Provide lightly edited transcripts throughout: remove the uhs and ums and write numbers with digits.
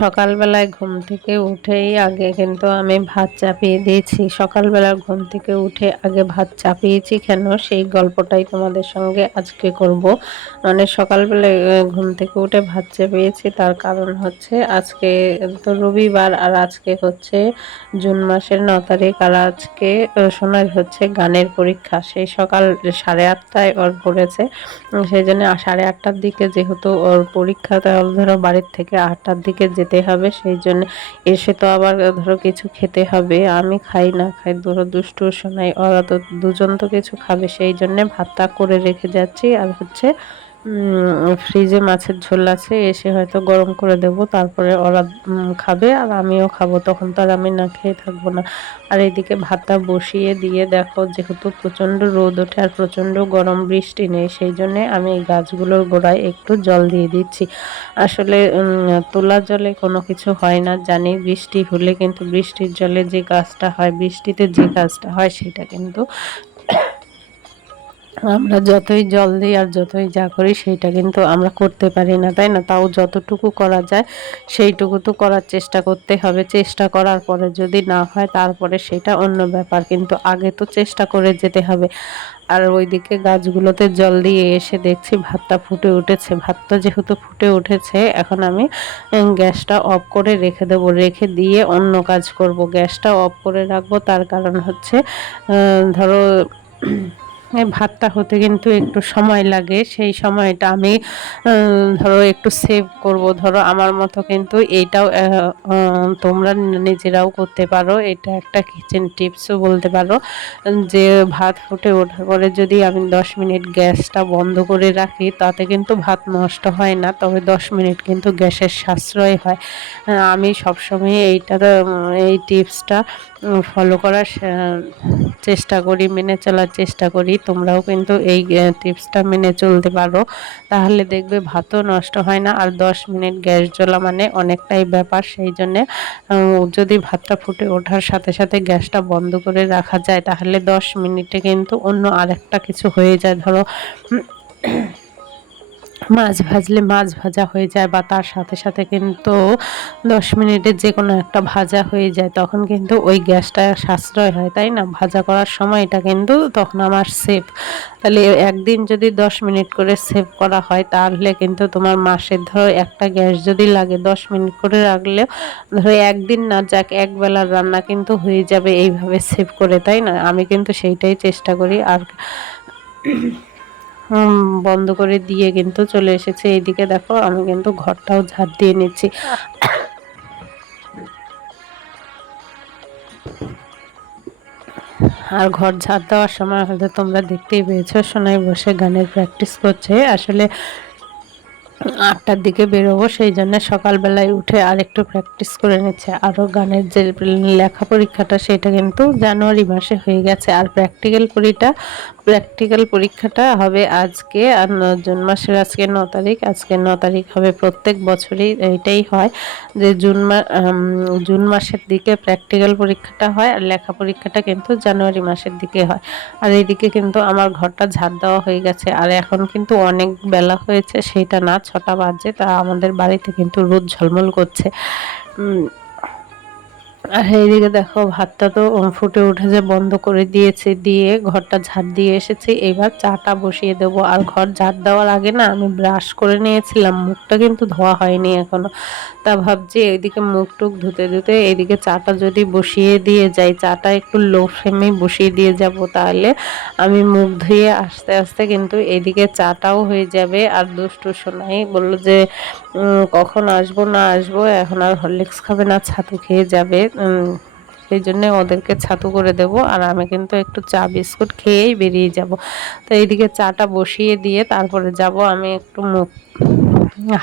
সকালবেলায় ঘুম থেকে উঠেই আগে কিন্তু আমি ভাত চাপিয়ে দিয়েছি। সকালবেলা ঘুম থেকে উঠে আগে ভাত চাপিয়েছি কেন, সেই গল্পটাই তোমাদের সঙ্গে আজকে করব। মানে সকালবেলায় ঘুম থেকে উঠে ভাত চাপিয়েছি, তার কারণ হচ্ছে আজকে তো রবিবার, আর আজকে হচ্ছে জুন মাসের 9 তারিখ, আর আজকে সোনার হচ্ছে গানের পরীক্ষা। সেই সকাল 8:30টায় ওর পড়েছে, সেই জন্য 8:30টার দিকে যেহেতু ওর পরীক্ষা, তাহলে ধরো বাড়ির থেকে 8টার দিকে যেতে হবে। সেই জন্য এসে তো আবার ধরো কিছু খেতে হবে। আমি খাই না খাই, ধরো দুষ্টু শোনাই, ওরা তো দুজন তো কিছু খাবে, সেই জন্য ভাতটা করে রেখে যাচ্ছি। আর হচ্ছে ফ্রিজে মাছের ঝোল আছে, এসে হয়তো গরম করে দেব, তারপরে ওরা খাবে আর আমিও খাবো, তখন তো আর আমি না খেয়ে থাকবো না। আর এইদিকে ভাতটা বসিয়ে দিয়ে দেখো, যেহেতু প্রচণ্ড রোদ ওঠে আর প্রচণ্ড গরম, বৃষ্টি নেই, সেই জন্যে আমি এই গাছগুলোর গোড়ায় একটু জল দিয়ে দিচ্ছি। আসলে তোলা জলে কোনো কিছু হয় না জানি, বৃষ্টি হলে কিন্তু বৃষ্টির জলে যে গাছটা হয়, বৃষ্টিতে যে গাছটা হয়, সেটা কিন্তু আমরা যতই জল দিই আর যতই যা করি সেইটা কিন্তু আমরা করতে পারি না, তাই না? তাও যতটুকু করা যায় সেইটুকু তো করার চেষ্টা করতে হবে। চেষ্টা করার পরে যদি না হয় তারপরে সেটা অন্য ব্যাপার, কিন্তু আগে তো চেষ্টা করে যেতে হবে। আর ওইদিকে গাছগুলোতে জল দিয়ে এসে দেখছি ভাতটা ফুটে উঠেছে। ভাতটা যেহেতু ফুটে উঠেছে, এখন আমি গ্যাসটা অফ করে রেখে দেবো, রেখে দিয়ে অন্য কাজ করব। গ্যাসটা অফ করে রাখবো, তার কারণ হচ্ছে ধরো এই ভাতটা হতে কিন্তু একটু সময় লাগে, সেই সময়টা আমি ধরো একটু সেভ করব। ধরো আমার মতো কিন্তু এইটাও তোমরা নিজেরাও করতে পারো, এটা একটা কিচেন টিপসও বলতে পারো, যে ভাত ফুটে ওঠার পরে যদি আমি 10 মিনিট গ্যাসটা বন্ধ করে রাখি, তাতে কিন্তু ভাত নষ্ট হয় না, তবে 10 মিনিট কিন্তু গ্যাসের সাশ্রয় হয়। আমি সবসময় এই টিপসটা ফলো করার চেষ্টা করি, মেনে চলার চেষ্টা করি। তোমরাও কিন্তু এই টিপসটা মেনে চলতে পারো, তাহলে দেখবে ভাতও নষ্ট হয় না। আর 10 মিনিট গ্যাস জ্বলা মানে অনেকটাই ব্যাপার, সেই জন্যে যদি ভাতটা ফুটে ওঠার সাথে সাথে গ্যাসটা বন্ধ করে রাখা যায়, তাহলে 10 মিনিটে কিন্তু অন্য আরেকটা কিছু হয়ে যায়। ধরো মাছ ভাজলে মাছ ভাজা হয়ে যায়, বা তার সাথে সাথে কিন্তু 10 মিনিটে যে কোনো একটা ভাজা হয়ে যায়, তখন কিন্তু ওই গ্যাসটা সাশ্রয় হয়, তাই না? ভাজা করার সময়টা কিন্তু তখন আমার সেভ। তাহলে একদিন যদি 10 মিনিট করে সেভ করা হয়, তাহলে কিন্তু তোমার মাসের ধরো একটা গ্যাস যদি লাগে, 10 মিনিট করে রাখলে ধরো একদিন না যাক একবেলার রান্না কিন্তু হয়ে যাবে এইভাবে সেভ করে, তাই না? আমি কিন্তু সেইটাই চেষ্টা করি। আর বন্ধ করে দিয়ে কিন্তু চলে এসেছে। এইদিকে দেখো আমি কিন্তু ঘরটাও ঝাড় দিয়ে নিচ্ছি। আর ঘর ঝাড় দেওয়ার সময় হয়তো তোমরা দেখতেই পেয়েছো, সোনাই বসে গানের প্র্যাকটিস করছে। আসলে 8টার দিকে বেরোবো, সেই জন্য সকালবেলায় উঠে আর একটু প্র্যাকটিস করে নিচ্ছে। আরও গানের যে লেখা পরীক্ষাটা, সেটা কিন্তু জানুয়ারি মাসে হয়ে গেছে। আর প্র্যাকটিক্যাল পরীক্ষাটা হবে আজকে, আর জুন মাসের আজকে 9 তারিখ, আজকে 9 তারিখ হবে। প্রত্যেক বছরই এইটাই হয় যে জুন মাসের দিকে প্র্যাকটিক্যাল পরীক্ষাটা হয়, আর লেখা পরীক্ষাটা কিন্তু জানুয়ারি মাসের দিকে হয়। আর এইদিকে কিন্তু আমার ঘরটা ঝাড় দেওয়া হয়ে গেছে। আর এখন কিন্তু অনেক বেলা হয়েছে, সেটা না, 6টা বাজে, তা আমাদের বাড়িতে কিন্তু রোদ ঝলমল করছে। আর এইদিকে দেখো ভাতটা তো ফুটে উঠেছে, বন্ধ করে দিয়েছি, দিয়ে ঘরটা ঝাড় দিয়ে এসেছি। এবার চাটা বসিয়ে দেবো। আর ঘর ঝাড় দেওয়ার আগে না আমি ব্রাশ করে নিয়েছিলাম, মুখটা কিন্তু ধোয়া হয়নি এখনো। তা ভাবছি এইদিকে মুখ টুক ধুতে ধুতে এইদিকে চাটা যদি বসিয়ে দিয়ে যাই, চাটা একটু লো ফ্লেমে বসিয়ে দিয়ে যাব, তাহলে আমি মুখ ধুয়ে আস্তে আস্তে কিন্তু এইদিকে চাটাও হয়ে যাবে। আর দুষ্টু সোনাই বললো যে কখন আসবো না আসবো, এখন আর হরলিক্স খাবে না, ছাতু খেয়ে যাবে। সেই জন্য ওদেরকে ছাতু করে দেব, আর আমি কিন্তু একটু চা বিস্কুট খেয়েই বেরিয়ে যাব। তো এইদিকে চাটা বসিয়ে দিয়ে তারপরে যাব আমি একটু মুখ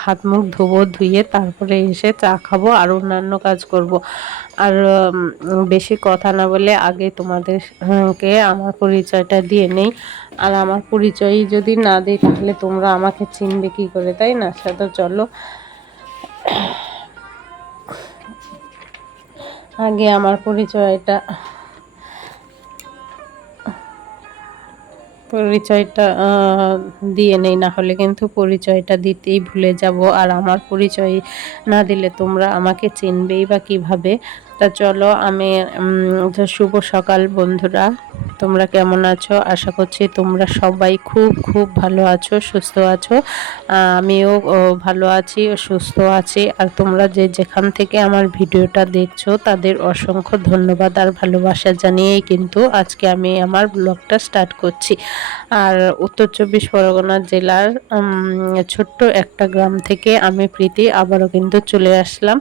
হাত মুখ ধোবো, ধুয়ে তারপরে এসে চা খাবো আর অন্যান্য কাজ করব। আর বেশি কথা না বলে আগে তোমাদেরকে আমার পরিচয়টা দিয়ে নেই। আর আমার পরিচয় যদি না দিই তাহলে তোমরা আমাকে চিনবে কি করে, তাই না? সেটা চলো আগে আমার পরিচয়টা দিয়ে নেই, না হলে কিন্তু পরিচয়টা দিতেই ভুলে যাব। আর আমার পরিচয় না দিলে তোমরা আমাকে চিনবেই বা কিভাবে। তা চলো আমি শুভ সকাল বন্ধুরা, তোমরা কেমন আছো? আশা করছি তোমরা সবাই খুব খুব ভালো আছো, সুস্থ আছো। আমিও ভালো আছি ও সুস্থ আছি। আর তোমরা যে যেখান থেকে আমার ভিডিওটা দেখছো তাদের অসংখ্য ধন্যবাদ আর ভালোবাসা জানিয়েই কিন্তু আজকে আমি আমার ব্লগটা স্টার্ট করছি। আর উত্তর চব্বিশ পরগনা জেলার ছোট্ট একটা গ্রাম থেকে আমি প্রীতি আবারও কিন্তু চলে আসলাম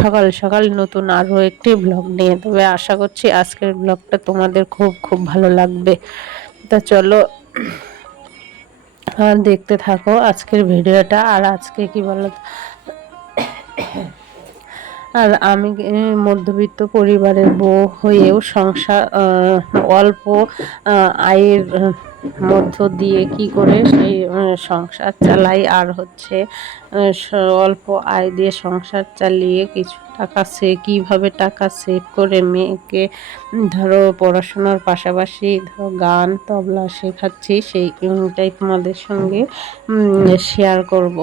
সকাল সকাল নতুন আরও একটি ব্লগ নিয়ে। তবে আশা করছি আজকের ব্লগটা তোমাদের খুব খুব ভালো লাগবে। তা চলো দেখতে থাকো আজকের ভিডিওটা। আর আজকে কি বলো, আর আমি মধ্যবিত্ত পরিবারের বউ হয়েও সংসার অল্প আয়ের মধ্য দিয়ে কি করে সেই সংসার চালাই, আর হচ্ছে অল্প আয় দিয়ে সংসার চালিয়ে কিছু টাকা কীভাবে টাকা সেভ করে মেয়েকে ধরো পড়াশোনার পাশাপাশি ধরো গান তবলা শেখাচ্ছি, সেইটাই তোমাদের সঙ্গে শেয়ার করব।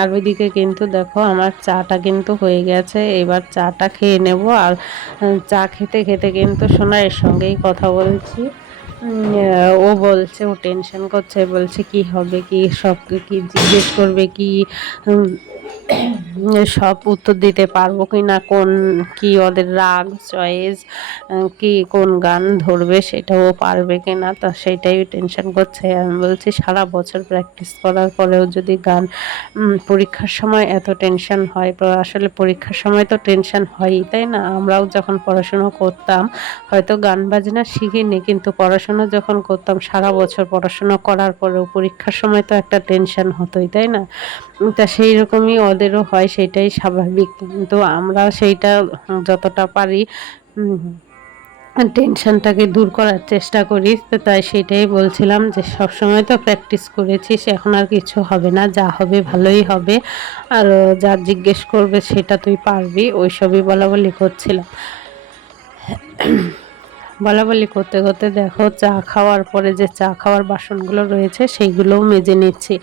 আর ওইদিকে কিন্তু দেখো আমার চাটা কিন্তু হয়ে গেছে, এবার চাটা খেয়ে নেব। আর চা খেতে খেতে কিন্তু সোনার সঙ্গেই কথা বলছি। ও বলছে, ও টেনশন করছে, বলছে কি হবে, কি সব কি জিজ্ঞেস করবে, কি সব উত্তর দিতে পারবো কি না, কোন কি ওদের রাগ চয়েস, কি কোন গান ধরবে সেটাও পারবে কি না, তো সেটাই টেনশন করছে। আমি বলছি সারা বছর প্র্যাকটিস করার পরেও যদি গান পরীক্ষার সময় এত টেনশন হয়, তো আসলে পরীক্ষার সময় তো টেনশন হয়ই, তাই না? আমরাও যখন পড়াশুনো করতাম হয়তো গান বাজনা শিখিনি, কিন্তু পড়াশোনা যখন করতাম সারা বছর পড়াশোনা করার পরেও পরীক্ষার সময় তো একটা টেনশন হতোই, তাই না? তা সেই রকমই ওদেরও হয়, সেটাই স্বাভাবিক। কিন্তু আমরা সেইটা যতটা পারি টেনশনটাকে দূর করার চেষ্টা করি। তো তাই সেটাই বলছিলাম যে সবসময় তো প্র্যাকটিস করেছিস, এখন আর কিছু হবে না, যা হবে ভালোই হবে। আর যা জিজ্ঞেস করবে সেটা তুই পারবি, ওইসবই বলা বলি করছিলাম। বলাবলি করতে করতে দেখো চা খাওয়ার পরে যে চা খাওয়ার বাসনগুলো রয়েছে সেইগুলোও মেজে নিচ্ছি।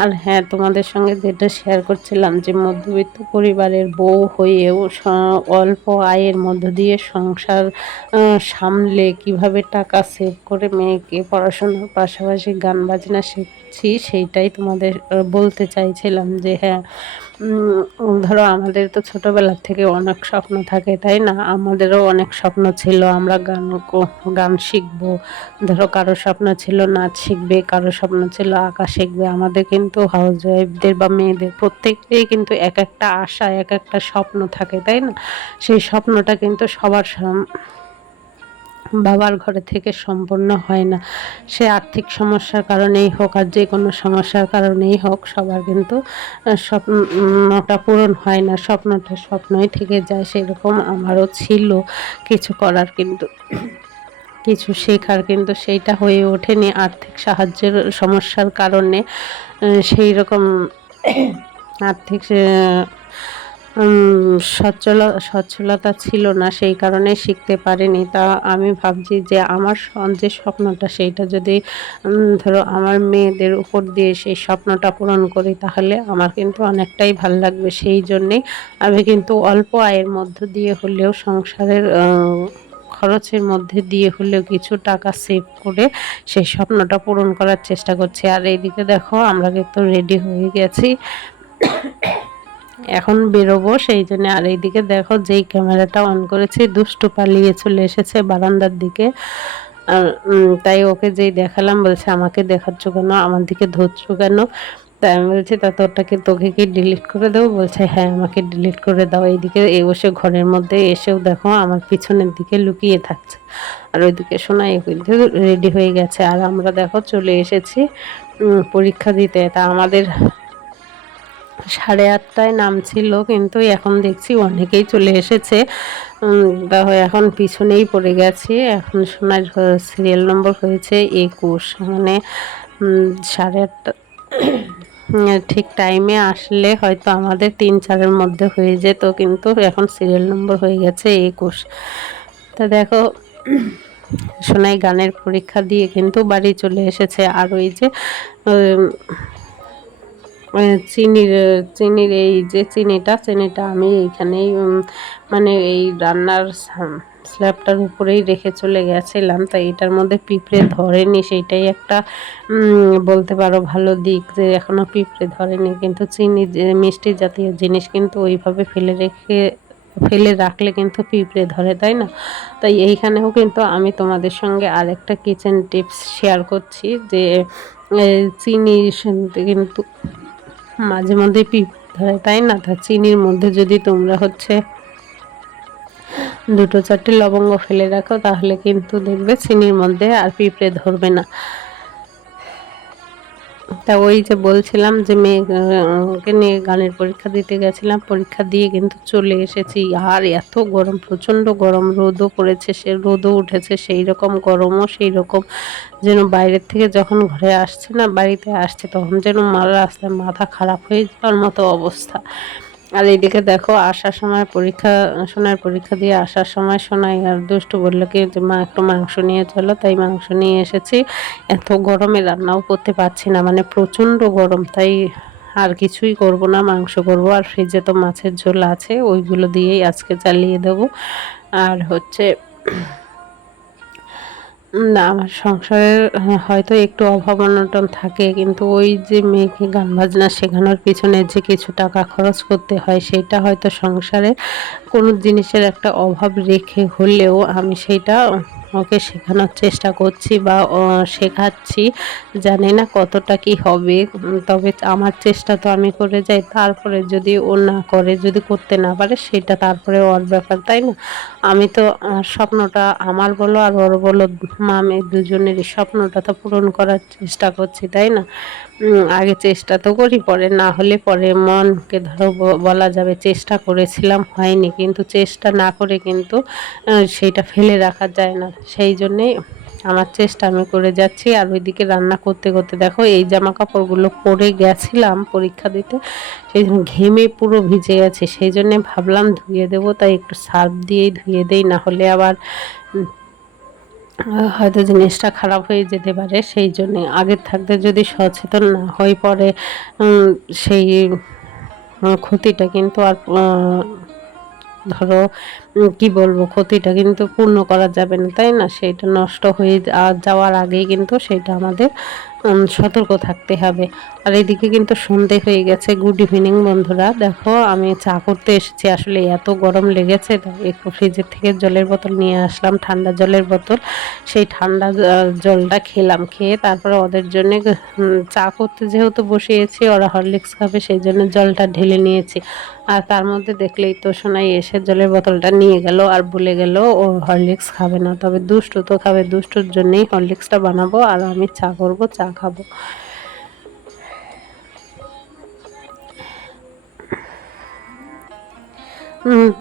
আর হ্যাঁ, তোমাদের সঙ্গে যেটা শেয়ার করছিলাম যে মধ্যবিত্ত পরিবারের বউ হয়েও অল্প আয়ের মধ্য দিয়ে সংসার সামলে কিভাবে টাকা সেভ করে মেয়েকে পড়াশোনার পাশাপাশি গান বাজনা শিখছি, সেইটাই তোমাদের বলতে চাইছিলাম। যে হ্যাঁ, ধরো আমাদের তো ছোটোবেলার থেকে অনেক স্বপ্ন থাকে, তাই না? আমাদেরও অনেক স্বপ্ন ছিল আমরা গান শিখবো। ধরো কারো স্বপ্ন ছিল নাচ শিখবে, কারো স্বপ্ন ছিল আঁকা শিখবে। আমাদের কিন্তু হাউস ওয়াইফদের বা মেয়েদের প্রত্যেকেরই কিন্তু এক একটা আশা, এক একটা স্বপ্ন থাকে, তাই না? সেই স্বপ্নটা কিন্তু সবার বাবার ঘরে থেকে সম্পূর্ণ হয় না। সে আর্থিক সমস্যার কারণেই হোক আর যে কোনো সমস্যার কারণেই হোক, সবার কিন্তু স্বপ্নটা পূরণ হয় না, স্বপ্নটা স্বপ্নই থেকে যায়। সেরকম আমারও ছিল কিছু করার, কিন্তু কিছু শেখার, কিন্তু সেইটা হয়ে ওঠেনি আর্থিক সাহায্যের সমস্যার কারণে। সেই রকম আর্থিক সচ্ছলতা ছিল না, সেই কারণে শিখতে পারিনি। তা আমি ভাবছি যে আমার যে স্বপ্নটা, সেইটা যদি ধরো আমার মেয়েদের উপর দিয়ে সেই স্বপ্নটা পূরণ করি, তাহলে আমার কিন্তু অনেকটাই ভাল লাগবে। সেই জন্যেই আমি কিন্তু অল্প আয়ের মধ্য দিয়ে হলেও সংসারের খরচের মধ্যে দিয়ে হলেও কিছু টাকা সেভ করে সেই স্বপ্নটা পূরণ করার চেষ্টা করছি। আর এইদিকে দেখো আমরা কিন্তু রেডি হয়ে গেছি, এখন বেরোবো, সেই জন্য। আর এইদিকে দেখো যেই ক্যামেরাটা অন করেছি দুষ্টু পালিয়ে চলে এসেছে বারান্দার দিকে। আর তাই ওকে যেই দেখালাম বলছে আমাকে দেখাচ্ছ কেন, আমার দিকে ধরছো কেন। তাই আমি বলছি, তা তোকে কি ডিলিট করে দেবো? বলছে হ্যাঁ, আমাকে ডিলিট করে দাও। এইদিকে বসে ঘরের মধ্যে এসেও দেখো আমার পিছনের দিকে লুকিয়ে থাকছে, আর ওইদিকে সোনাই কিন্তু রেডি হয়ে গেছে। আর আমরা দেখো চলে এসেছি পরীক্ষা দিতে। তা আমাদের 8:30টায় নাম ছিল, কিন্তু এখন দেখছি অনেকেই চলে এসেছে। দেখো এখন পিছনেই পড়ে গেছি। এখন সোনার সিরিয়াল নম্বর হয়েছে 21, মানে 8:30 ঠিক টাইমে আসলে হয়তো আমাদের 3-4-এর মধ্যে হয়ে যেত, কিন্তু এখন সিরিয়াল নম্বর হয়ে গেছে 21। তা দেখো সোনাই গানের পরীক্ষা দিয়ে কিন্তু বাড়ি চলে এসেছে। আর ওই যে চিনির এই যে চিনিটা আমি এইখানেই মানে এই রান্নার স্ল্যাবটার উপরেই রেখে চলে গেছিলাম। তাই এটার মধ্যে পিঁপড়ে ধরেনি, সেইটাই একটা বলতে পারো ভালো দিক, যে এখনো পিঁপড়ে ধরেনি। কিন্তু চিনি যে মিষ্টি জাতীয় জিনিস কিন্তু ওইভাবে ফেলে রাখলে কিন্তু পিঁপড়ে ধরে, তাই না? তাই এইখানেও কিন্তু আমি তোমাদের সঙ্গে আরেকটা কিচেন টিপস শেয়ার করছি, যে চিনি কিন্তু মাঝে মধ্যে পিঁপড়ে ধরে, তাই না? তা চিনির মধ্যে যদি তোমরা 2-4টে লবঙ্গ ফেলে রাখো, তাহলে কিন্তু দেখবে চিনির মধ্যে আর পিঁপড়ে ধরবে না। তা ওই যে বলছিলাম যে মেয়েকে নিয়ে গানের পরীক্ষা দিতে গেছিলাম, পরীক্ষা দিয়ে কিন্তু চলে এসেছি। আর এত গরম, প্রচণ্ড গরম, রোদও পড়েছে, সে রোদও উঠেছে, সেই রকম গরমও সেই রকম। যেন বাইরের থেকে যখন ঘরে আসছে না, বাড়িতে আসছে, তখন যেন রাস্তায় মাথা খারাপ হয়ে যাওয়ার মতো অবস্থা। আর এইদিকে দেখো আসার সময় সোনার পরীক্ষা দিয়ে আসার সময় সোনাই আর দুষ্টু বললো কি যে মা একটু মাংস নিয়ে চলো, তাই মাংস নিয়ে এসেছি। এত গরমে রান্নাও করতে পারছি না, মানে প্রচণ্ড গরম, তাই আর কিছুই করব না, মাংস করব। আর ফ্রিজে তো মাছের ঝোল আছে, ওইগুলো দিয়েই আজকে চালিয়ে দেবো। আর না, আমার সংসারের হয়তো একটু অভাব অনটন থাকে, কিন্তু ওই যে মেয়েকে গান বাজনা শেখানোর পিছনে যে কিছু টাকা খরচ করতে হয়, সেটা হয়তো সংসারে কোনো জিনিসের একটা অভাব রেখে হলেও আমি সেইটা ওকে শেখানোর চেষ্টা করছি বা শেখাচ্ছি। জানি না কতটা কি হবে, তবে আমার চেষ্টা তো আমি করে যাই। তারপরে যদি ও না করে, যদি করতে না পারে, সেটা তারপরে ওর ব্যাপার, তাই না? আমি তো স্বপ্নটা আমার বলো আর ওর বলো, মা মেয়ে দুজনেরই স্বপ্নটা তো পূরণ করার চেষ্টা করছি, তাই না? আগে চেষ্টা তো করি, পরে না হলে পরে মনকে ধরো বলা যাবে চেষ্টা করেছিলাম হয়নি, কিন্তু চেষ্টা না করে কিন্তু সেইটা ফেলে রাখা যায় না। সেই জন্যেই আমার চেষ্টা আমি করে যাচ্ছি। আর ওইদিকে রান্না করতে করতে দেখো এই জামা কাপড়গুলো পরে গেছিলাম পরীক্ষা দিতে, সেই জন্য ঘেমে পুরো ভিজে গেছে। সেই জন্যে ভাবলাম ধুয়ে দেবো, তাই একটু সার্ফ দিয়েই ধুয়ে দেই, না হলে আবার হয়তো জিনিসটা খারাপ হয়ে যেতে পারে। সেই জন্যে আগের থাকতে যদি সচেতন না হয়ে পড়ে, সেই ক্ষতিটা কিন্তু আর ধরো কি বলবো, ক্ষতিটা কিন্তু পূর্ণ করা যাবে না, তাই না? সেইটা নষ্ট হয়ে যাওয়ার আগেই কিন্তু সেইটা আমাদের সতর্ক থাকতে হবে। আর এদিকে কিন্তু সন্ধে হয়ে গেছে। গুড ইভিনিং বন্ধুরা, দেখো আমি চা করতে এসেছি। আসলে এত গরম লেগেছে, তাই একটু ফ্রিজের থেকে জলের বোতল নিয়ে আসলাম, ঠান্ডা জলের বোতল। সেই ঠান্ডা জলটা খেলাম, খেয়ে তারপরে ওদের জন্য চা করতে যেহেতু বসিয়েছি, ওরা হরলিক্স খাবে, সেই জন্য জলটা ঢেলে নিয়েছি। আর তার মধ্যে দেখলেই তো সোনাই এসে জলের বোতলটা নিয়ে গেল আর বলে গেল ও হরলিক্স খাবে না, তবে দুষ্টু তো খাবে, দুষ্টুর জন্যেই হরলিক্সটা বানাবো আর আমি চা করব, চা খাবো।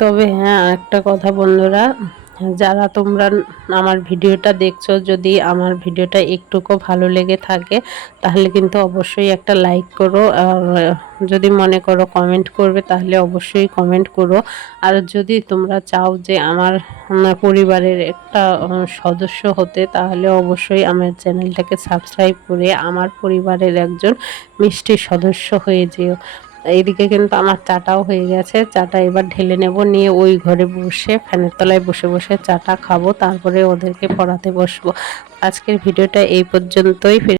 তবে হ্যাঁ, একটা কথা বন্ধুরা, যারা তোমরা আমার ভিডিওটা দেখছো, যদি আমার ভিডিওটা একটুকু ভালো লেগে থাকে, তাহলে কিন্তু অবশ্যই একটা লাইক করো। আর যদি মনে করো কমেন্ট করবে, তাহলে অবশ্যই কমেন্ট করো। আর যদি তোমরা চাও যে আমার পরিবারের একটা সদস্য হতে, তাহলে অবশ্যই আমার চ্যানেলটাকে সাবস্ক্রাইব করে আমার পরিবারের একজন মিষ্টি সদস্য হয়ে যেও। এইদিকে কিন্তু আমার চাটাও হয়ে গেছে, চাটা এবার ঢেলে নেব, নিয়ে ওই ঘরে বসে ফ্যানের তলায় বসে বসে চাটা খাবো, তারপরে ওদেরকে পড়াতে বসবো। আজকের ভিডিওটা এই পর্যন্তই।